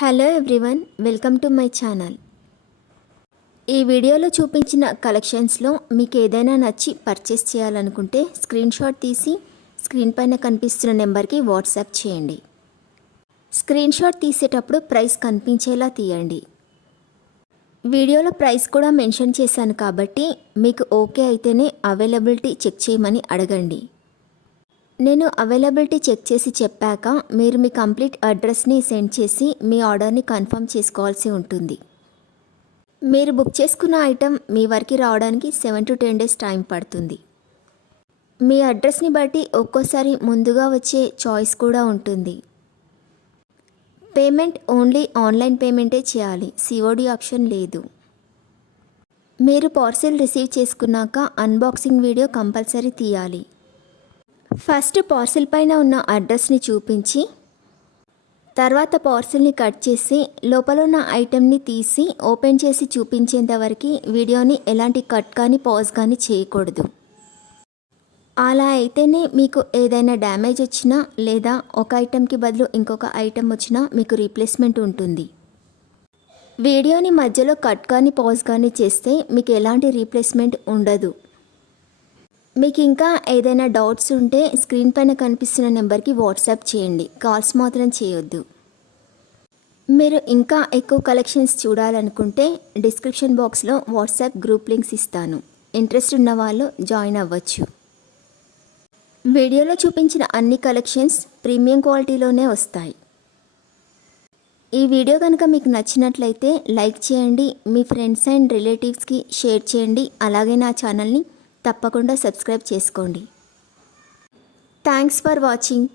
Hello everyone, welcome to my channel. ఈ వీడియోలో చూపించిన కలెక్షన్స్లో మీకు ఏదైనా నచ్చి పర్చేస్ చేయాలనుకుంటే స్క్రీన్ షాట్ తీసి స్క్రీన్ పైన కనిపిస్తున్న నెంబర్కి వాట్సాప్ చేయండి. స్క్రీన్ షాట్ తీసేటప్పుడు ప్రైస్ కనిపించేలా తీయండి. వీడియోలో ప్రైస్ కూడా మెన్షన్ చేశాను కాబట్టి మీకు ఓకే అయితేనే అవైలబిలిటీ చెక్ చేయమని అడగండి. నేను అవైలబిలిటీ చెక్ చేసి చెప్పాక మీరు మీ కంప్లీట్ అడ్రస్ని సెండ్ చేసి మీ ఆర్డర్ని కన్ఫర్మ్ చేసుకోవాల్సి ఉంటుంది. మీరు బుక్ చేసుకున్న ఐటెం మీ వరకు రావడానికి 7 to 10 days టైం పడుతుంది. మీ అడ్రస్ని బట్టి ఒక్కోసారి ముందుగా వచ్చే చాయిస్ కూడా ఉంటుంది. పేమెంట్ ఓన్లీ ఆన్లైన్ పేమెంటే చేయాలి, సిఓడి ఆప్షన్ లేదు. మీరు పార్సిల్ రిసీవ్ చేసుకున్నాక అన్బాక్సింగ్ వీడియో కంపల్సరీ తీయాలి. ఫస్ట్ పార్సిల్ పైన ఉన్న అడ్రస్ని చూపించి తర్వాత పార్సిల్ని కట్ చేసి లోపల ఉన్న ఐటెంని తీసి ఓపెన్ చేసి చూపించేంత వరకు వీడియోని ఎలాంటి కట్ కానీ పాజ్ కానీ చేయకూడదు. అలా అయితేనే మీకు ఏదైనా డ్యామేజ్ వచ్చినా లేదా ఒక ఐటెంకి బదులు ఇంకొక ఐటెం వచ్చినా మీకు రీప్లేస్మెంట్ ఉంటుంది. వీడియోని మధ్యలో కట్ కానీ పాజ్ కానీ చేస్తే మీకు ఎలాంటి రీప్లేస్మెంట్ ఉండదు. మీకు ఇంకా ఏదైనా డౌట్స్ ఉంటే స్క్రీన్ పైన కనిపిస్తున్న నెంబర్కి వాట్సాప్ చేయండి, కాల్స్ మాత్రం చేయొద్దు. మీరు ఇంకా ఎక్కువ కలెక్షన్స్ చూడాలనుకుంటే డిస్క్రిప్షన్ బాక్స్లో వాట్సాప్ గ్రూప్ లింక్స్ ఇస్తాను, ఇంట్రెస్ట్ ఉన్న వాళ్ళు జాయిన్ అవ్వచ్చు. వీడియోలో చూపించిన అన్ని కలెక్షన్స్ ప్రీమియం క్వాలిటీలోనే వస్తాయి. ఈ వీడియో కనుక మీకు నచ్చినట్లయితే లైక్ చేయండి, మీ ఫ్రెండ్స్ అండ్ రిలేటివ్స్కి షేర్ చేయండి. అలాగే నా ఛానల్ని తప్పకుండా సబ్స్క్రైబ్ చేసుకోండి. Thanks for watching.